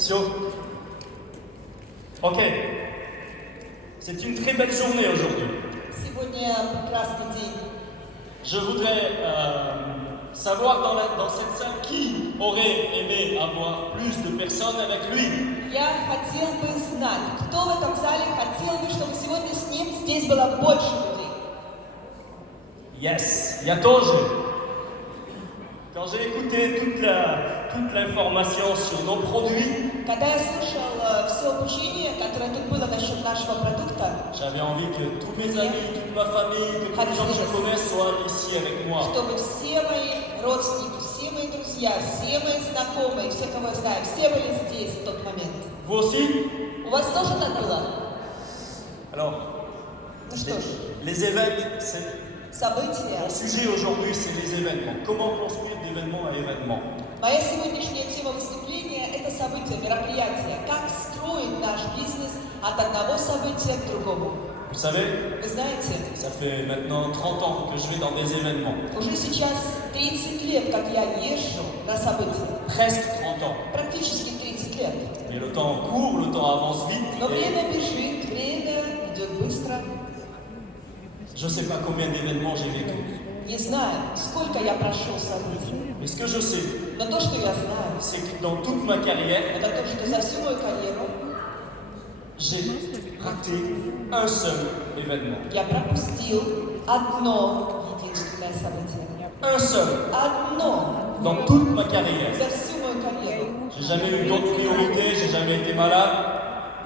Все. Ok. C'est une très belle journée aujourd'hui. Сегодня прекрасный день. Je voudrais savoir dans cette salle qui aurait aimé avoir plus de personnes avec lui. Я хотел бы знать, кто в этом зале хотел бы, чтобы сегодня с ним здесь было больше людей. Yes, il y a тоже. Quand j'ai écouté toute l'information sur nos produits, Когда я слушал все обучение, которое тут было насчет нашего продукта, j'avais envie que tous mes amis, toute ma famille, que tous les gens que je connais soient ici avec moi. чтобы все мои родственники, все мои друзья, все мои знакомые, все, кого я знаю, все были здесь в тот момент. Vous aussi? У вас тоже так было? Alors, Ну что ж, les événements, c'est... события. Mon sujet aujourd'hui, c'est les événements. Comment construire d'événement à événement. Моя сегодняшняя тема выступления – это события, мероприятия. Как строить наш бизнес от одного события к другому. Vous savez, Вы знаете, ça fait maintenant 30 ans que je vais dans des événements. уже сейчас 30 лет, как я езжу на события. Presque 30 ans. Практически 30 лет. Mais le temps court, le temps avance vite. Но Et время бежит, время идет быстро. je ne sais pas combien d'événements j'ai vécu. Не знаю, сколько я прошел событий. Mais ce que je sais, Но то, что я знаю, c'est que dans toute ma carrière, это то, что за всю мою карьеру j'ai raté un seul événement. я пропустил одно единственное событие. Un seul. Одно. Dans toute ma carrière. За всю мою карьеру. J'ai jamais eu d'autres priorités, j'ai jamais été malade.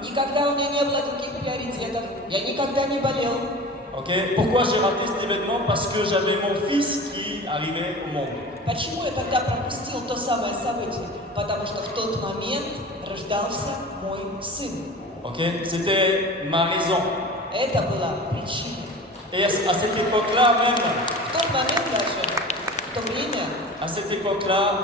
Никогда у меня не было других приоритетов. Я никогда не болел. Ok. Pourquoi j'ai raté cet événement? Parce que j'avais mon fils qui arrivait au monde. Почему я тогда пропустил то самое событие? Потому что в тот момент рождался мой сын. Ok. C'était ma raison. Это была причина. Et à cette époque-là même, В тот момент даже, в то время, à cette époque-là,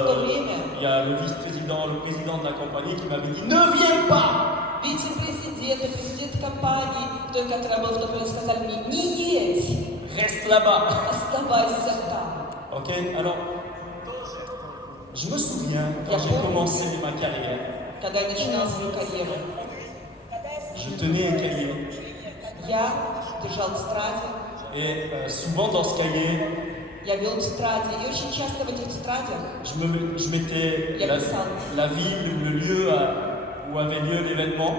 в то время il y a le vice-président, le président de la compagnie qui m'avait dit ne viens pas. вице-президент и президент компании, той, которая была в то время, сказали мне, не едь, Reste là-bas. оставайся там. Ok. Alors, je me souviens quand j'ai commencé ma carrière, Когда я начинала свою карьеру, je tenais un cahier я держал тетради, et souvent dans ce cahier, я вел тетради, и очень часто в этих тетрадях je mettais la ville ou le lieu où avait lieu l'événement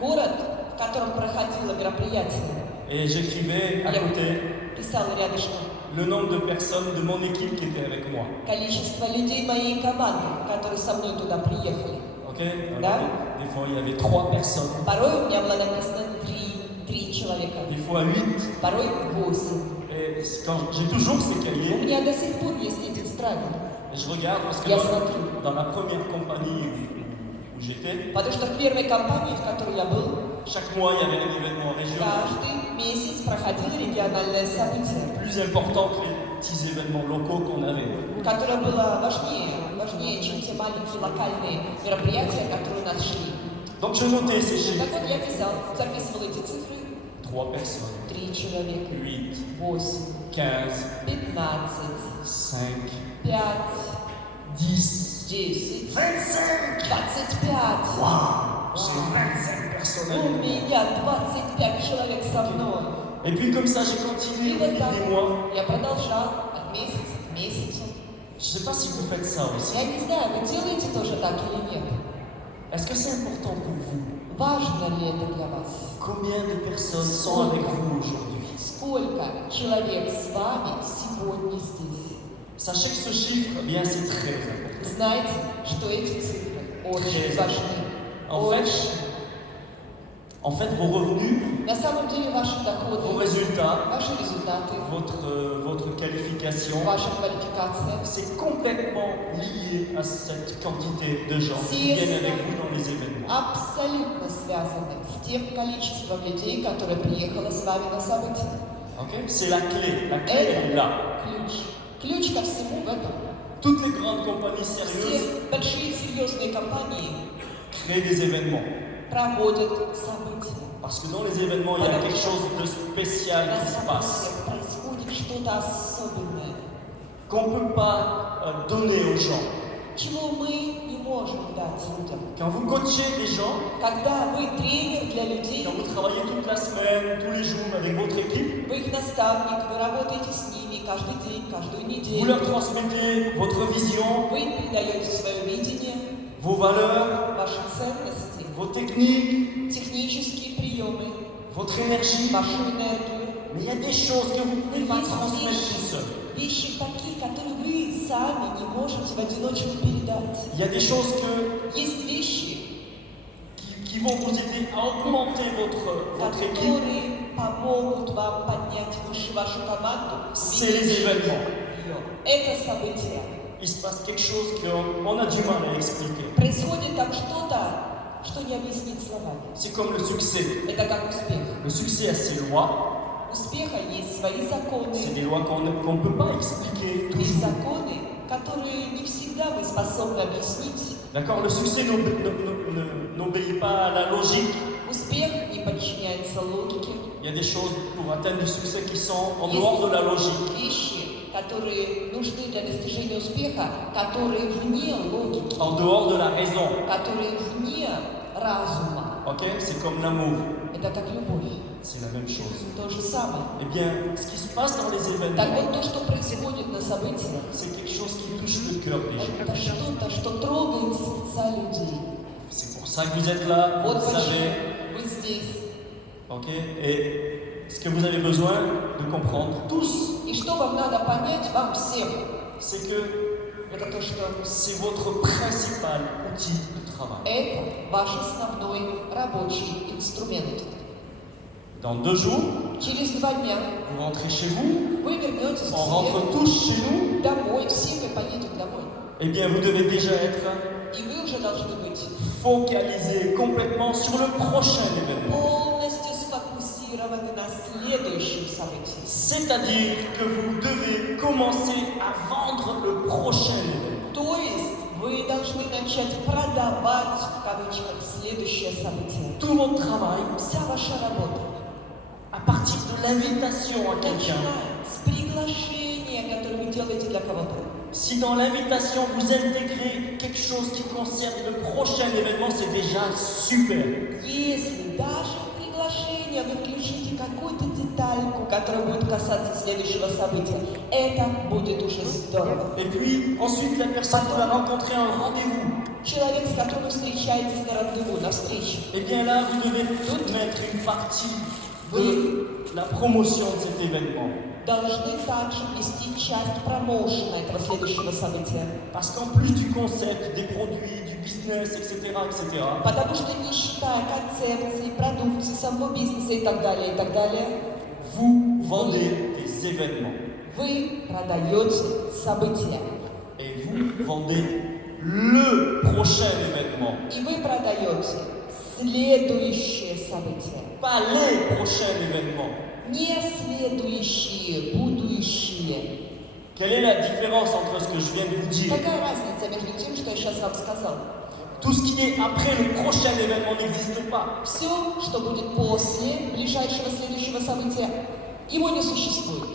город, в котором проходило мероприятие, et j'écrivais à côté писал рядышком le nombre de personnes de mon équipe qui étaient avec moi. количество людей моей команды, которые со мной туда приехали. Ok. Да. Alors, des fois il y avait 3 personnes, Порой у меня было написано три человека, des fois 8. порой 8. Et quand j'ai toujours ces У cahiers, меня до сих пор есть эти тетради. et je regarde parce que Я смотрю. dans la première compagnie où j'étais, Потому что в первой компании, в которой я был, chaque mois il y avait un événement régional каждый месяц проходило региональное событие, plus important que les petits événements locaux qu'on avait. которое было важнее, чем те маленькие локальные мероприятия, которые у нас шли. Donc je notais ces chiffres. Так вот я писал, записывал эти цифры. 3 personnes, 3 человека, 8, 8, 15, 15, 5, 5, 10, 10, 25. 25. Waouh, j'ai 25 personnes У avec moi. меня 25 человек со мной. Et puis comme ça, j'ai И continué au вот fil так des mois. я продолжал от месяца к месяцу. Je ne sais pas si vous faites ça aussi. Я не знаю, вы делаете тоже так или нет. Est-ce que c'est important pour vous? Важно ли это для вас? Combien de personnes sont avec vous aujourd'hui? Сколько человек с вами сегодня здесь? Sachez que ce chiffre, eh bien, c'est très important. Знаете, что эти цифры очень важны. En fait, vos revenus, На самом деле ваши vos доходы, résultats, ваши результаты, votre qualification, ваша квалификация, c'est complètement lié à cette quantité de gens qui viennent avec vous dans les événements. абсолютно связаны с тем количеством людей, которые приехало с вами на событие. Okay? C'est la clé. La clé, elle est là. Ключ. Ключ ко всему в этом. Toutes les grandes compagnies sérieuses Все большие серьезные компании créent des événements. проводят события. Parce que dans les événements, il y a quelque chose de spécial На qui se passe, событиях происходит что-то особенное, qu'on ne peut pas donner aux gens. чего мы не можем дать людям. Quand vous coachez des gens, Когда вы тренер для людей, quand vous travaillez toute la semaine, tous les jours avec votre équipe, вы их наставник, вы работаете с ними каждый день, каждую vous неделю. leur transmettez votre vision, Вы передаете свое видение, vos valeurs, ваши ценности, vos techniques, технические приемы, votre énergie. вашу энергию. Mais il y a des choses que vous ne pouvez pas transmettre tout seul. Вещи такие, которые вы сами не можете в одиночку передать. Il y a des choses Есть вещи, qui vont vous aider à augmenter votre équipe. которые помогут вам поднять выше вашу команду. C'est les événements. Это событие. Il se passe quelque chose qu'on a du mal à expliquer. Происходит там что-то, что не объяснить словами. C'est comme le succès. Это как успех. Le succès a ses lois. У успеха есть свои законы. C'est des lois qu'on ne peut pas expliquer Есть toujours. законы, которые не всегда вы способны объяснить. D'accord? Le succès n'obéit pas à la logique. Успех не подчиняется логике. Il y a des choses pour atteindre du succès qui sont en dehors de la logique. Вещи, которые нужны для достижения успеха, которые вне логики, En dehors de la raison. которые вне разума. Ok? C'est comme l'amour. Это как любовь. C'est la même chose. То же самое. Eh bien, ce qui se passe dans les Так événements, вот, то, что происходит на событиях, c'est quelque chose qui touche le cœur des gens. это что-то, что трогает сердца людей. C'est pour ça que vous êtes là, vous Вот le почему savez. вы здесь. Ok? Et ce que vous avez besoin de comprendre tous, И что вам надо понять, вам всем, c'est que это то, что c'est votre principal outil de travail. это ваш основной рабочий инструмент. Dans 2 jours, Через 2 дня vous rentrez chez vous, вы вернетесь к on rentre себе tous chez nous. домой, все мы поедем домой. Eh bien, vous devez déjà être И вы уже должны быть focalisé complètement sur le prochain événement. полностью сфокусированы на следующем событии. C'est-à-dire que vous devez commencer à vendre le prochain événement. То есть вы должны начать продавать, в кавычках, следующее событие. Tout votre travail, Вся ваша работа, à partir de l'invitation à quelqu'un. начиная с приглашения, которое вы делаете для кого-то. Si dans l'invitation vous intégrez quelque chose qui concerne le prochain événement, c'est déjà super. Если даже в приглашение вы включите какую-то детальку, которая будет касаться следующего события, это будет уже здорово. Et puis ensuite la personne vous va rencontrer un rendez-vous. Человек, с которым вы встречаетесь на рандеву, на встрече, Et bien là, vous devez tout mettre une partie de la promotion de cet événement. должны также вести часть промоушена этого следующего события. Parce qu'en plus du concept, des produits, du business, etc., etc., Потому что не считая концепции, продукции, самого бизнеса и так далее, vous vendez des événements. вы продаете события. Et vous vendez le prochain événement. И вы продаете следующее событие. Pas les prochains événements. Не следующие, будущие. Quelle est la différence entre ce que je viens de vous dire? Какая разница между тем, что я сейчас вам сказал? Tout ce qui est après le prochain événement n'existe pas. Все, что будет после ближайшего следующего события, его не существует.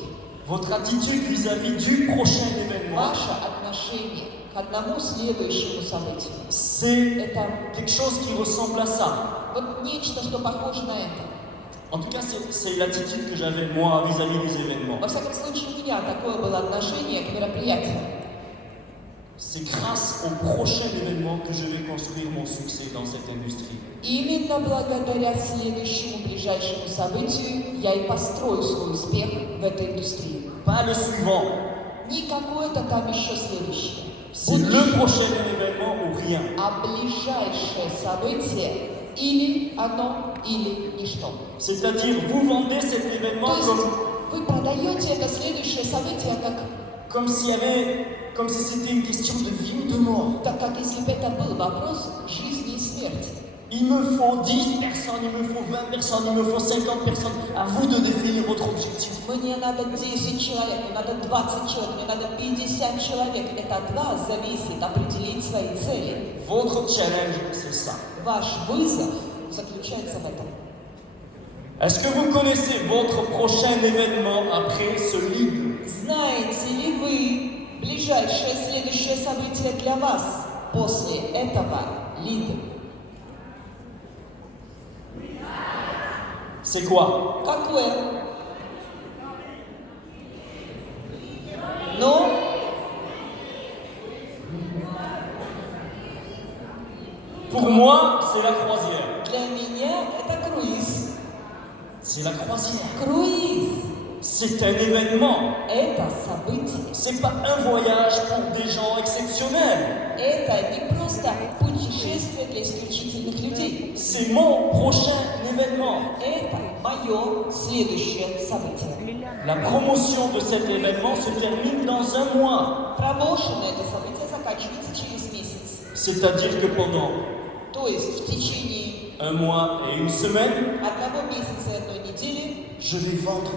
Votre attitude vis-à-vis du prochain événement, Ваше отношение к одному следующему событию c'est – это quelque chose qui ressemble à ça. вот нечто, что похоже на это. En tout cas, c'est l'attitude que j'avais moi vis-à-vis des événements. Во всяком случае, у меня такое было отношение к мероприятиям. C'est grâce au prochain événement que je vais construire mon succès dans cette industrie. Именно благодаря следующему ближайшему событию я и построю свой успех в этой индустрии. Pas le suivant. Не какое-то там еще следующее. C'est le prochain événement ou rien. А ближайшее событие или оно, или ничто. C'est-à-dire, vous vendez cet événement То есть вы продаете это следующее событие comme si c'était une question de vie ou de mort. как если бы это был вопрос жизни и смерти. Il me faut 10 personnes, il me faut 20 personnes, il me faut 50 personnes. À vous de définir votre objectif. Мне надо 10 человек, мне надо 20 человек, мне надо 50 человек. Это от вас зависит определить свои цели. Votre challenge, c'est ça. Ваш вызов заключается в этом. Est-ce que vous connaissez votre prochain événement après ce livre? Знаете ли вы Ближайшее следующее событие для вас после этого лидер. C'est quoi? Какое? Ну? Pour moi, c'est la croisière. Для меня это круиз. C'est la croisière. Круиз C'est un événement. – это событие. C'est pas un voyage pour des gens exceptionnels. Это не просто путешествие для исключительных людей. C'est mon prochain événement. Это мое следующее событие. La promotion de cet événement se termine dans un mois. Промоушен – это событие заканчивается через месяц. C'est-à-dire que pendant То есть в течение un mois et une semaine, одного месяца и одной недели je vais vendre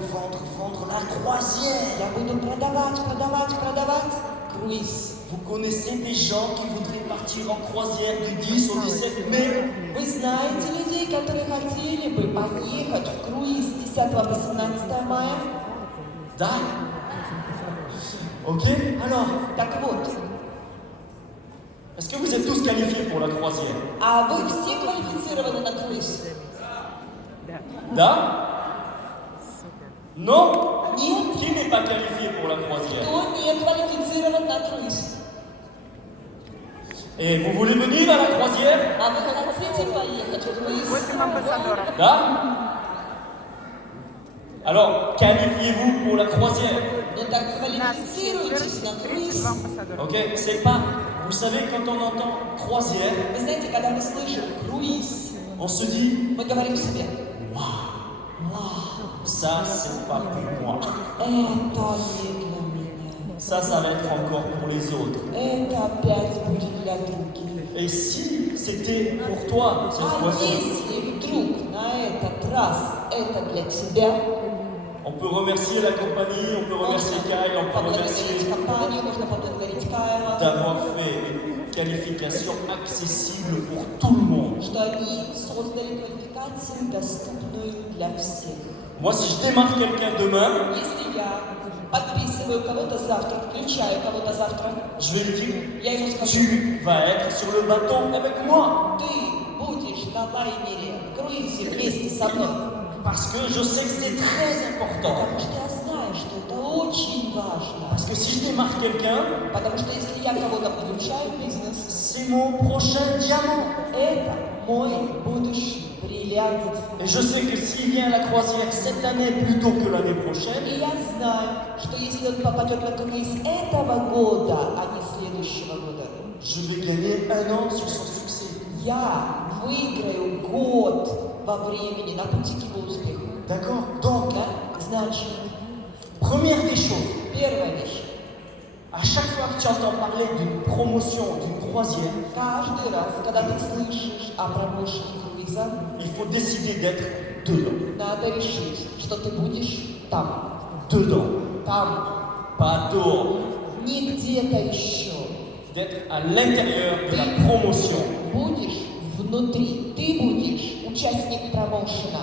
la croisière. я буду продавать круиз. Vous connaissez des gens qui voudraient partir en croisière du 10 au 17 mai? Вы знаете людей, которые хотели бы поехать в круиз 10-18 мая? Da? Ok? Alors, Так вот, est-ce que vous êtes tous qualifiés pour la croisière? а вы все квалифицированы на круиз? Da? Non? Нет? Qui n'est pas qualifié pour la croisière? Кто не квалифицирован на круиз? Et vous voulez venir à la croisière? А вы хотите поехать в круиз? 8 амбассадоров. Da? Alors, qualifiez-vous pour la croisière? Ну так квалифицируйтесь на 32 круиз. амбассадора. Ok? C'est pas. Vous savez, quand on entend croisière, Вы знаете, когда мы слышим круиз, on se dit, мы говорим себе, ça, c'est pas pour moi. это не для меня. Ça va être encore pour les autres. Это опять будет для других. Et si c'était pour toi cette А fois-ci, если вдруг на этот раз это для тебя, on peut remercier la compagnie, on peut remercier Kyle, on peut поблагодарить remercier компанию, можно поблагодарить Кайла, d'avoir fait une qualification accessible pour tout le monde. что они создали квалификацию, доступную для всех. Moi, si je démarre quelqu'un demain, Если я подписываю кого-то завтра, включаю кого-то завтра, je vais lui dire, я ему скажу, tu vas être sur le bateau avec moi. ты будешь на лайнере, в круизе вместе со мной. Parce que je sais que c'est très important. Потому что я знаю, что это очень важно. Parce que si je démarre quelqu'un, Потому что если я кого-то включаю в бизнес, c'est mon prochain diamant. это мой будущий бриллиант. Et je sais que s'il vient à la croisière cette année plutôt que l'année prochaine, И я знаю, что если он попадет на круиз этого года, а не следующего года, je vais gagner un an sur son succès. я выиграю год во времени на пути к его успеху. D'accord? Donc, Да? Значит, première des choses, первая вещь. à chaque fois que tu entends parler d'une promotion, d'une croisière, Каждый раз, когда ты слышишь о промоушене круиза, il faut décider d'être dedans. надо решить, что ты будешь там. Dedans. Там. Pas dehors. Не где-то еще. D'être à l'intérieur de la promotion. Будешь внутри. Ты будешь участник промоушена.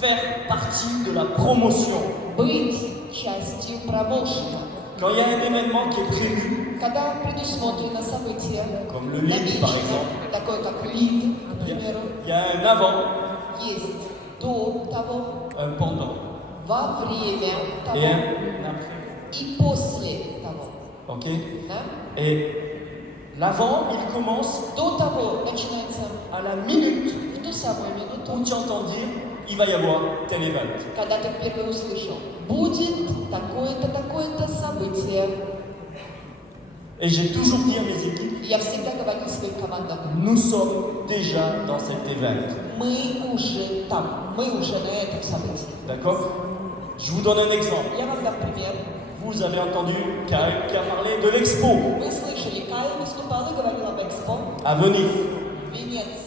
Faire partie de la promotion. Быть частью промоушена. Quand il y a un événement qui est prévu, Когда предусмотрено событие, comme le lead par exemple, такое как лид, к il y a- примеру, il y a un avant, есть до того, un pendant во время et того un après. и после того. Ok? Да? Et l'avant, il commence До того начинается à la minute в ту самую минуту, où tu entends dire il va y avoir tel event. когда ты впервые услышал, будет такое-то событие. Et j'ai toujours dit à mes équipes, И я всегда говорю своим командам, nous sommes déjà dans cet event. мы уже там, мы уже на этом событии. D'accord? Je vous donne un exemple. Я вам дам пример. Vous avez entendu Kyle qui a parlé de l'expo Вы слышали, Кайл выступал и говорил об Экспо à Venise. в Венеции.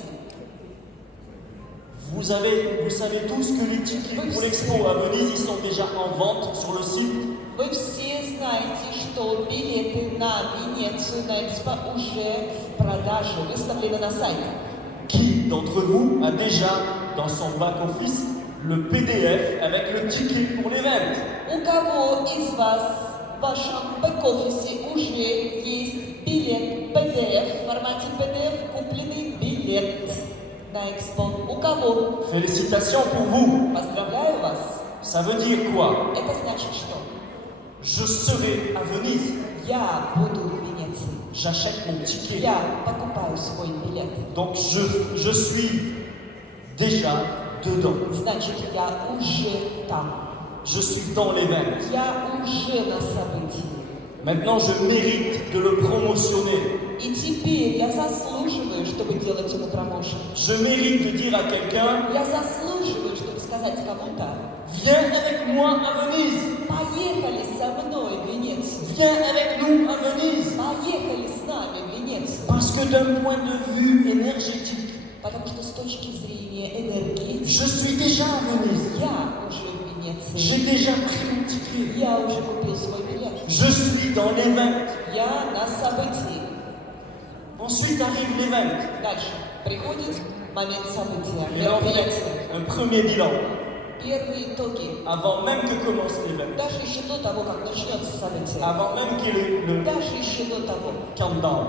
Vous savez tous que les tickets pour l'expo à Venise, ils sont déjà en vente sur le site. Вы все знаете, что билеты на Венецию, на Экспо уже в продаже, выставлены на сайте. Qui d'entre vous a déjà dans son back-office le PDF avec le ticket pour l'event? У кого из вас в вашем бэк-офисе уже есть билет PDF, в формате PDF купленный билет на Экспо. У кого? Félicitations pour vous. Поздравляю вас. Ça veut dire quoi? Это значит что? Je serai à Venise. Я буду в Венеции. J'achète mon ticket. Я покупаю свой билет. Donc je suis déjà dedans. Значит, я уже там. Je suis dans l'événement. Я уже на событии. Maintenant, je mérite de le promotionner. И теперь я заслуживаю, чтобы делать ему промоушен. Je mérite de dire à quelqu'un, Я заслуживаю, чтобы сказать кому-то: viens avec moi à Venise. поехали со мной в Венецию. Viens avec nous à Venise. Поехали с нами в Венецию. Parce que d'un point de vue énergétique, Потому что с точки зрения энергии je suis déjà à Venise. я уже в Венеции. J'ai déjà pris mon ticket. Я уже купил свой билет. Je suis dans l'événement. Я на событии. Ensuite arrive l'événement. Дальше. Приходит момент события, Et là, on мероприятия. fait un premier bilan. Первые итоги. Avant même que commence l'événement. Даже еще до того, как начнется событие. Avant même qu'il y ait le Даже еще до того, countdown.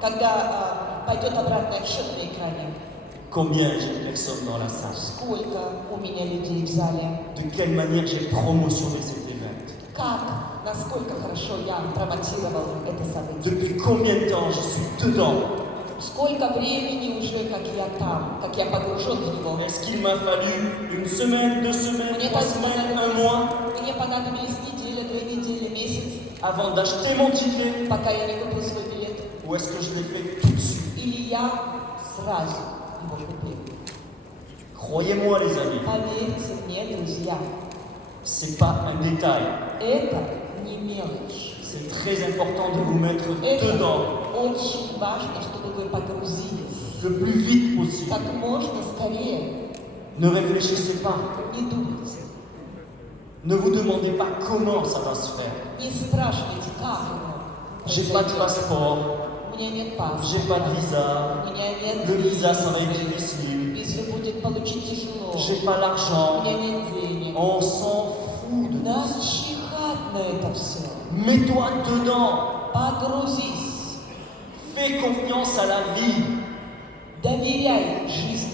когда пойдет обратный отсчет на экране. Combien j'ai de personnes dans la salle? Сколько у меня людей в зале? De quelle manière j'ai promotionné cet événement? Как, насколько хорошо я промотировал это событие? Depuis combien de temps je suis dedans? Сколько времени уже, как я там, как я погружен в него? Est-ce qu'il m'a fallu une semaine, 2 semaines, Мне 3 semaines, un mois понадобились неделя, 2 недели, месяц, avant d'acheter mon ticket? пока я не купил свой билет? Ou est-ce que je l'ai fait tout de suite? Или я сразу его купил? Croyez-moi les amis, Поверьте мне, друзья, c'est pas un détail. это не мелочь. C'est très important de vous mettre Это dedans очень важно, чтобы вы погрузились le plus vite possible. как можно скорее. Ne réfléchissez pas. Не думайте, Ne vous demandez pas comment ça va se faire. не спрашивайте, как оно J'ai pas de произойдет. passeport, У меня нет j'ai паспорта, pas de visa, у меня нет le visa ça va être визы, difficile, визу будет получить тяжело, j'ai pas у l'argent. меня нет денег. On s'en fout de Нам tout ça. чихать на это все. Mets-toi dedans. Погрузись, Fais confiance à la vie. доверяй жизни.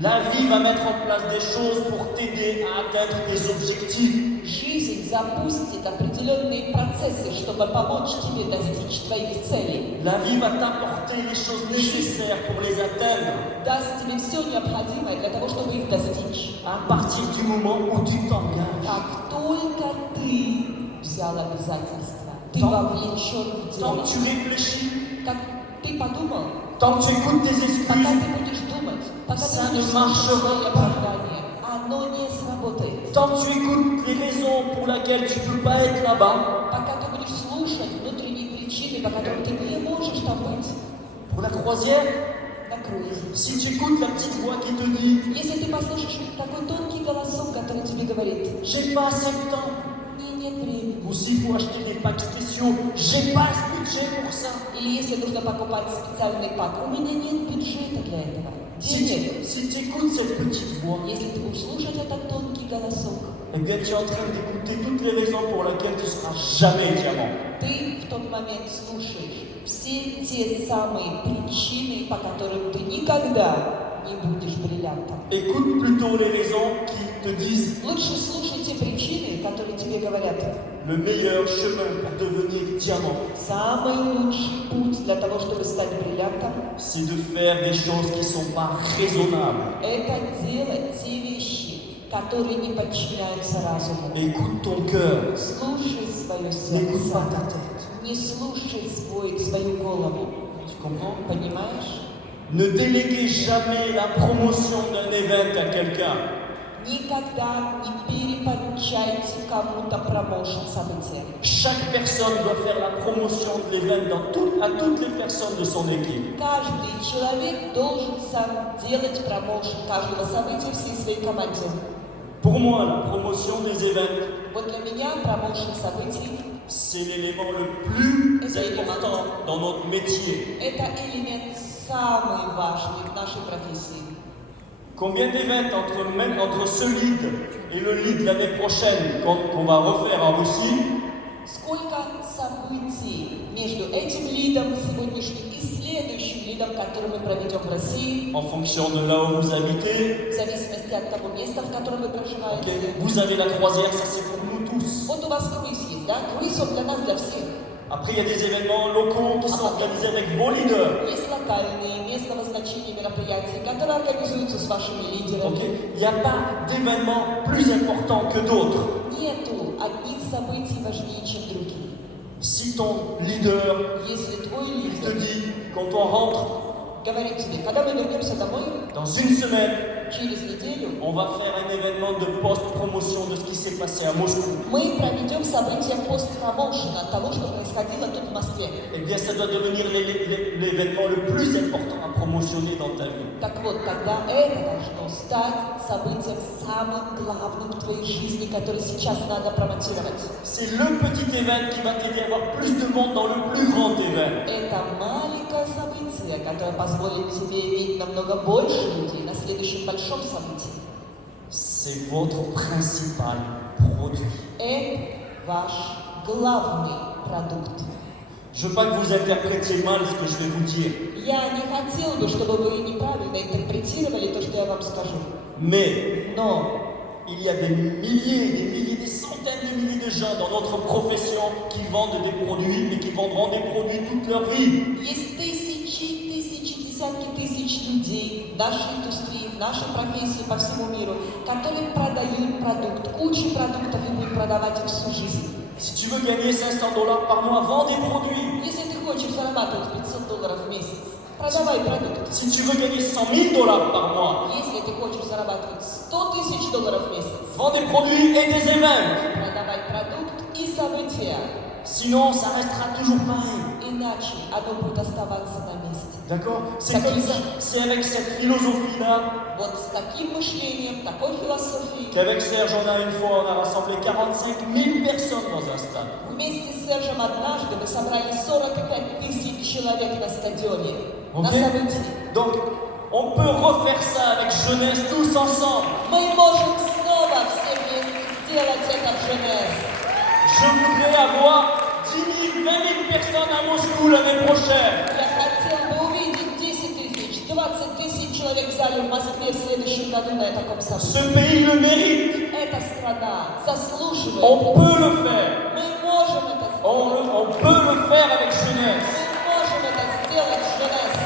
La vie va mettre en place des choses pour t'aider à atteindre tes objectifs. Жизнь запустит определенные процессы, чтобы помочь тебе достичь твоих целей. La vie va t'apporter les choses nécessaires pour les atteindre Даст тебе все необходимое для того, чтобы их достичь. à partir du moment où tu t'engages. Как только ты взял обязательства, ты Tant- вовлечен в Tant дело. que tu réfléchis, Как ты подумал, tant que tu écoutes tes пока excuses, ты будешь думать, пока Ça ты ne будешь слушать marchera свои pas. оправдания, оно не сработает. tant que tu écoutes les raisons pour lesquelles tu ne peux pas être là-bas, Пока ты будешь слушать внутренние причины, по которым ты не можешь там быть pour la croisière, на круизе. si tu écoutes la petite voix qui te dit Если ты послушаешь такой тонкий голосок, который тебе говорит: j'ai pas assez de temps, мне нет времени. ou s'il faut acheter des packs spéciaux, j'ai pas ce budget pour ça. Или если нужно покупать специальный пак, у меня нет бюджета для этого. Денег. Si tu écoutes cette petite voix, Если ты будешь слушать этот тонкий голосок, eh bien tu es en train d'écouter toutes les raisons pour lesquelles tu ne seras jamais diamant. ты в тот момент слушаешь все те самые причины, по которым ты никогда не будешь бриллиантом. Écoute plutôt les raisons qui te disent Лучше слушай те причины, которые тебе говорят: le meilleur chemin pour devenir diamant, самый лучший путь для того, чтобы стать бриллиантом, c'est de faire des choses qui ne sont pas raisonnables. это делать те вещи, которые не подчиняются разуму. Écoute ton cœur, Слушай свое n'écoute pas сердце, ta tête. не слушай свою голову. Tu comprends? Понимаешь? Ne déléguez jamais la promotion d'un événement à quelqu'un. Никогда не перепоручайте кому-то промоушен события. Chaque personne doit faire la promotion de l'événement à toutes les personnes de son équipe. Каждый человек должен сам делать промоушен каждого события всей своей команде. Pour moi, la promotion des événements, Вот для меня промоушен событий c'est l'élément le plus important dans notre métier. – это элемент самый важный в нашей профессии. Combien d'événements entre ce lead et le lead l'année prochaine qu'on va refaire en Russie, Сколько событий между этим лидом сегодняшним и следующим лидом, который мы проведем в России, en fonction de là où vous habitez. в зависимости от того места, в котором вы Ok. проживаете. Vous avez la croisière, ça c'est pour nous tous. Вот у вас круиз есть, да? Круиз он для нас, для всех. Après, il y a des événements locaux qui sont organisés avec vos leaders. Есть локальные, местного значения мероприятия, которые организуются с вашими Ok. лидерами. Il n'y a pas d'événement plus important que d'autres. Нету одних событий важнее, чем другие. Si ton leader Если твой il te лидер dit, quand on rentre говорит тебе, когда мы вернемся домой, dans une semaine, через неделю, on va faire un événement de post-promotion de ce qui s'est passé à Moscou, мы проведем события пост-промоушена того, что происходило тут в Москве. eh bien ça doit devenir l'événement le plus important à promotionner dans ta vie. Так вот, тогда это должно стать событием самым главным в твоей жизни, который сейчас надо промотировать. C'est le petit événement qui va t'aider à avoir plus de monde dans le plus grand événement. Это маленькое событие, которое позволит тебе иметь намного больше людей на следующем большом событии. C'est votre principal produit. Это ваш главный продукт. Je ne veux pas que vous interprétiez mal ce que je vais vous dire, Я не хотел бы, чтобы вы неправильно интерпретировали то, что я вам скажу. mais Но il y a des milliers, des centaines de milliers de gens dans notre profession qui vendent des produits, mais qui vendront des produits toute leur vie. есть тысячи, десятки тысяч людей в нашей индустрии, в нашей профессии по всему миру, которые продают продукт, кучу продуктов и будут продавать их всю жизнь. Si tu veux gagner $500 par mois, vends des produits. Если ты хочешь зарабатывать $500 в месяц, продавай продукт. Si tu veux gagner $100,000 par mois, Если ты хочешь зарабатывать $100 000 в месяц, vends des produits et des événements. продавай продукт и события. Sinon, ça restera toujours pareil. Иначе оно будет оставаться на месте. D'accord? C'est comme ça. C'est avec cette philosophie-là Вот с таким мышлением, такой философией, qu'avec Serge, une fois, on a rassemblé 45 000 personnes dans un stade. вместе с Сержем однажды мы собрали 45 000 человек на стадионе, на Окей. событии. Donc, on peut refaire ça avec jeunesse tous ensemble. Мы можем снова все вместе сделать это в Женеве. Je voudrais avoir 10 000, 20 000 personnes à Moscou l'année prochaine. Я хотел бы увидеть 10 000, 20 000 человек в зале в Москве в следующем году на таком событии. Ce pays le mérite. Эта страна заслуживает. On peut le faire. Мы можем это сделать. On peut le faire avec jeunesse. Мы можем это сделать в Женеве.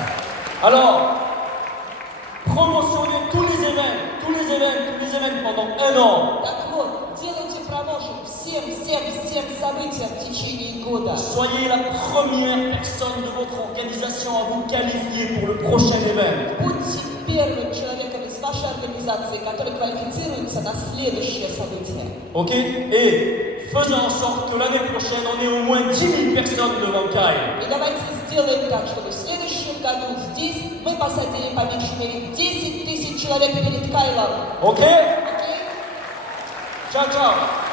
Alors, promotionnez tous les événements pendant un an. Так вот, делайте промоушен всем событиям в течение года. Soyez la première personne de votre organisation à vous qualifier pour le prochain événement. Будьте первым человеком из вашей организации, который квалифицируется на следующее событие. Ok? Et faisons en sorte que l'année prochaine, on ait au moins 10 000 personnes devant Kyle. И давайте сделаем так, чтобы в следующем году здесь мы посадили по меньшей мере 10 000 человек перед Кайлом. Ok? Окей? Ciao, ciao!